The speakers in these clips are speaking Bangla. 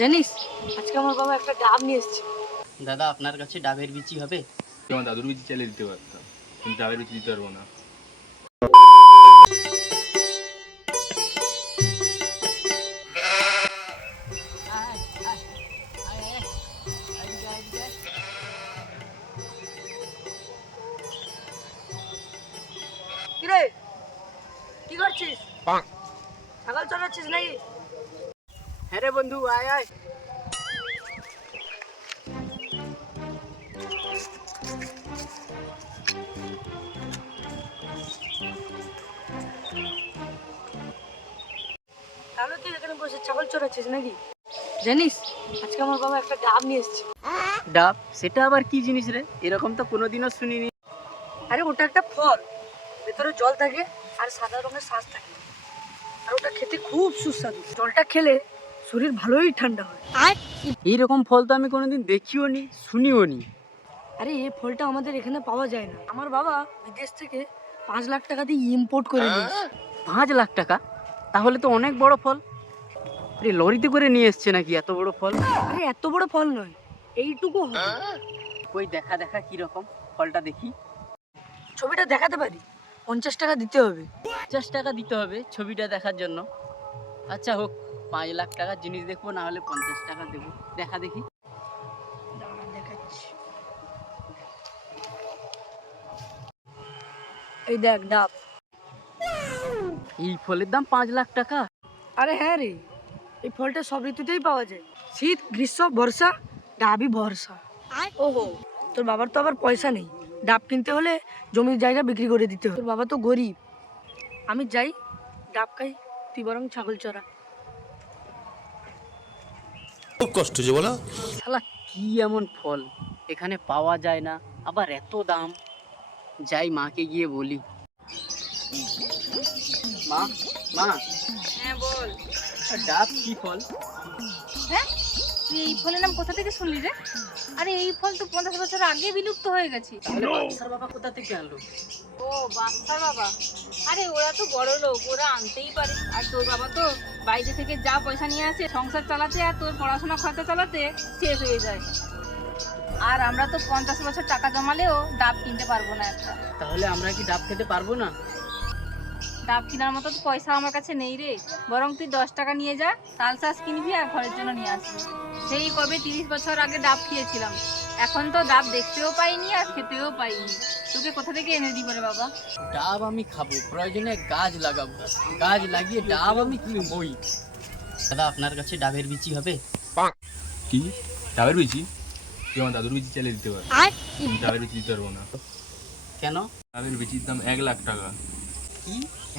জানিস আজকে আমার বাবা একটা ডাব নিয়ে এসেছে। দাদা আপনার কাছে ডাবের বিচি হবে? আমার দাদুর বিচি চালিয়ে দিতে পারতাম, কিন্তু ডাবের বিচি দিতে পারবো না। কিরে কি করছিস? ছাগল চড়াচ্ছিস নাকি? হ্যাঁ রে বন্ধু, আয় আয়। তাহলে তুই এখানে বসে ছাগল চড়াচ্ছিস নাকি? জানিস আজকে আমার বাবা একটা ডাব নিয়ে এসেছে। ডাব? সেটা আবার কি জিনিস রে? এরকম তো কোনোদিনও শুনিনি। আরে ওটা একটা ফল, ভেতরে জল থাকে আর সাদা রঙের শ্বাস থাকে, আর ওটা খেতে খুব সুস্বাদু। জলটা খেলে শরীর ভালোই ঠান্ডা হয়। এইরকম ফল তো আমি কোনোদিন দেখিও নি, শুনিও নি। আরে এই ফলটা আমাদের এখানে পাওয়া যায় না। আমার বাবা বিদেশ থেকে 5 লাখ টাকা দিয়ে ইম্পোর্ট করে নিয়ে এসেছে। 5 লাখ টাকা? তাহলে তো অনেক বড় ফল। আরে লরিতে করে নিয়ে এসছে নাকি এত বড় ফল? আরে এত বড় ফল নয়, এইটুকু হবে। কই দেখা দেখা কি রকম ফলটা দেখি। ছবিটা দেখাতে পারি, 50 টাকা দিতে হবে। 50 টাকা দিতে হবে ছবিটা দেখার জন্য? আচ্ছা হোক, 5 লাখ টাকার জিনিস দেখবো, না হলে 50 টাকা দেবো। দেখা দেখি। দাঁড়া দেখাচ্ছি। এই দেখ ডাব। এই ফলের দাম 5 লাখ টাকা? আরে হ্যাঁ রে, এই ফলটা সব ঋতুতেই পাওয়া যায়। শীত, গ্রীষ্ম, বর্ষা, ডাবই ভরসা। ওহো, তোর বাবার তো আবার পয়সা নেই, ডাব কিনতে হলে জমির জায়গা বিক্রি করে দিতে হবে। তোর বাবা তো গরিব। আমি যাই, ডাব খাই, তুই বরং ছাগল চড়া। খুব কষ্ট যে বলো। শালা কি এমন ফল এখানে পাওয়া যায় না, আবার এত দাম। যাই মাকে গিয়ে বলি। মা, মা, হ্যাঁ বল। ডাব কি ফল? হ্যাঁ, তুই এই ফলের নাম কোথা থেকে শুনলি রে? আরে এই ফল তো 50 বছর আগে বিলুপ্ত হয়ে গেছে। তাহলে বাদশার বাবা কোথা থেকে আনলো? ও বাচ্চার বাবা, আরে ওরা তো বড় লোক, ওরা আনতেই পারে। আর তোর বাবা তো বাইরে থেকে যা পয়সা নিয়ে আসে সংসার চালাতে আর তোর পড়াশোনা খরচা চালাতে শেষ হয়ে যায়। আর আমরা তো 50 বছর টাকা জমালেও ডাব কিনতে পারবো না একটা। তাহলে আমরা কি ডাব খেতে পারবো না? ডাব কেনার মতো তো পয়সা আমার কাছে নেই রে। বরং তুই 10 টাকা নিয়ে যা, তাল শাঁস কিনবি আর ঘরের জন্য নিয়ে আসবি। সেই কবে 30 বছর আগে ডাব খেয়েছিলাম, এখন তো ডাব দেখতেও পাইনি আর খেতেও পাইনি। তোকে কোথা থেকে এনে দিব রে বাবা? ডাব আমি খাবো, প্রয়োজনে গাছ লাগাবো, গাছ লাগিয়ে ডাব আমি কিনবই। দাদা আপনার কাছে ডাবের বিচি হবে? কি ডাবের বিচি? তুই আমার দাদুর বিচি চালিয়ে দিতে পারবি, কিন্তু ডাবের বিচি দিতে পারবো না। কেন? ডাবের বিচির দাম 1 লাখ টাকা। কি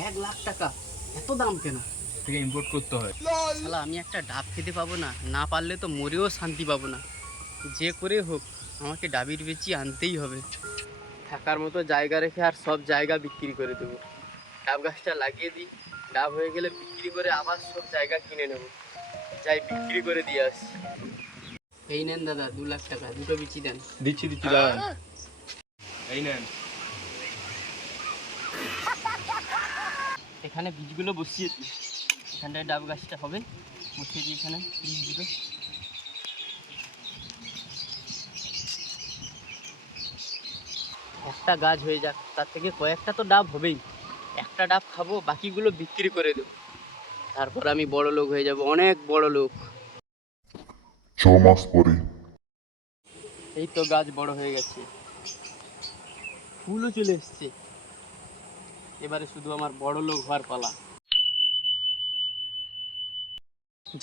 1 লাখ টাকা? এত দাম কেন? থেকে ইম্পোর্ট করতে হয়। শালা আমি একটা ডাব খেতে পাবো না, না পারলে তো মরেও শান্তি পাবো না। যে করে হোক আমাকে ডাবের বিচি আনতেই হবে। থাকার মতো জায়গা রেখে আর সব জায়গা বিক্রি করে দেবো। ডাব গাছটা লাগিয়ে দিই, ডাব হয়ে গেলে বিক্রি করে আবার সব জায়গা কিনে নেব। যাই বিক্রি করে দিয়ে আসি। এই নেন দাদা 2 লাখ টাকা, দুটো বিচি দেন। দিচ্ছি দাঁড়ান। এই নেন। এখানে বীজগুলো বসিয়ে দিই, এখানটায় ডাব গাছটা হবে, বসিয়ে দিই এখানে বীজগুলো। একটা গাছ হয়ে যাক, তার থেকে কয়েকটা তো ডাব হবেই। একটা ডাব খাবো, বাকিগুলো বিক্রি করে দেবো। তারপর আমি বড় লোক হয়ে যাব, অনেক বড় লোক। 6 মাস পরে এই তো গাছ বড় হয়ে গেছে, ফুলও চলে এসছে। এবারে শুধু আমার বড় লোক হওয়ার পালা।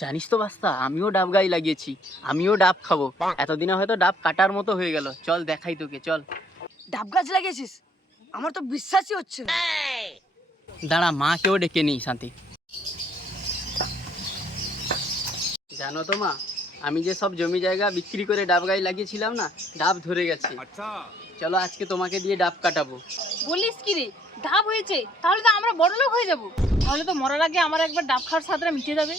জানিস তো বাস্তা, আমিও ডাব গাছ লাগিয়েছি, আমিও ডাব খাবো। এতদিনে হয়তো ডাব কাটার মতো হয়ে গেল। চল দেখাই তোকে, চল। ডাব গাছ লাগিয়েছিস? আমার তো বিশ্বাসই হচ্ছে না। দাঁড়া, মাকেও ডেকে নিই সাথে। জানো তো মা, আমি যে সব জমি জায়গা বিক্রি করে ডাব গাছ লাগিয়েছিলাম না, ডাব ধরে গেছে। চলো আজকে তোমাকে দিয়ে ডাব কাটাবো। বলিস কি রে, ডাব হয়েছে? তাহলে তো আমরা বড় লোক হয়ে যাব। তাহলে তো মরার আগে আমার একবার ডাব খাওয়ার স্বাদটা মিটে যাবে।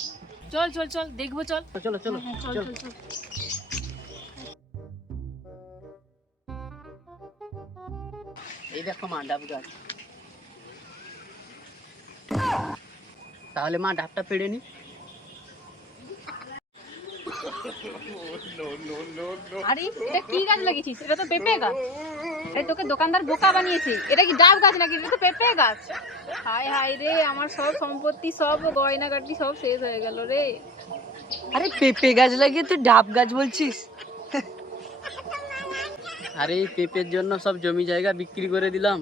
চল চল চল, দেখবো চল। চলো চলো হ্যাঁ, চল চল। চল চল। এই দেখো মা, ডাব গাছ। তাহলে মা ডাবটা পেড়ে নি। আরে এটা কি গাছ লাগিয়েছিস? এটা তো পেঁপে গাছ। এই তোকে দোকানদার বোকা বানিয়েছে। এটা কি ডাব গাছ নাকি? এটা তো পেঁপে গাছ। হায় হায় রে, আমার সব সম্পত্তি, সব গয়নাগাটি সব শেষ হয়ে গেল রে। আরে পেঁপে গাছ লাগিয়ে তুই ডাব গাছ বলছিস? আরে এই পেঁপের জন্য সব জমি জায়গা বিক্রি করে দিলাম,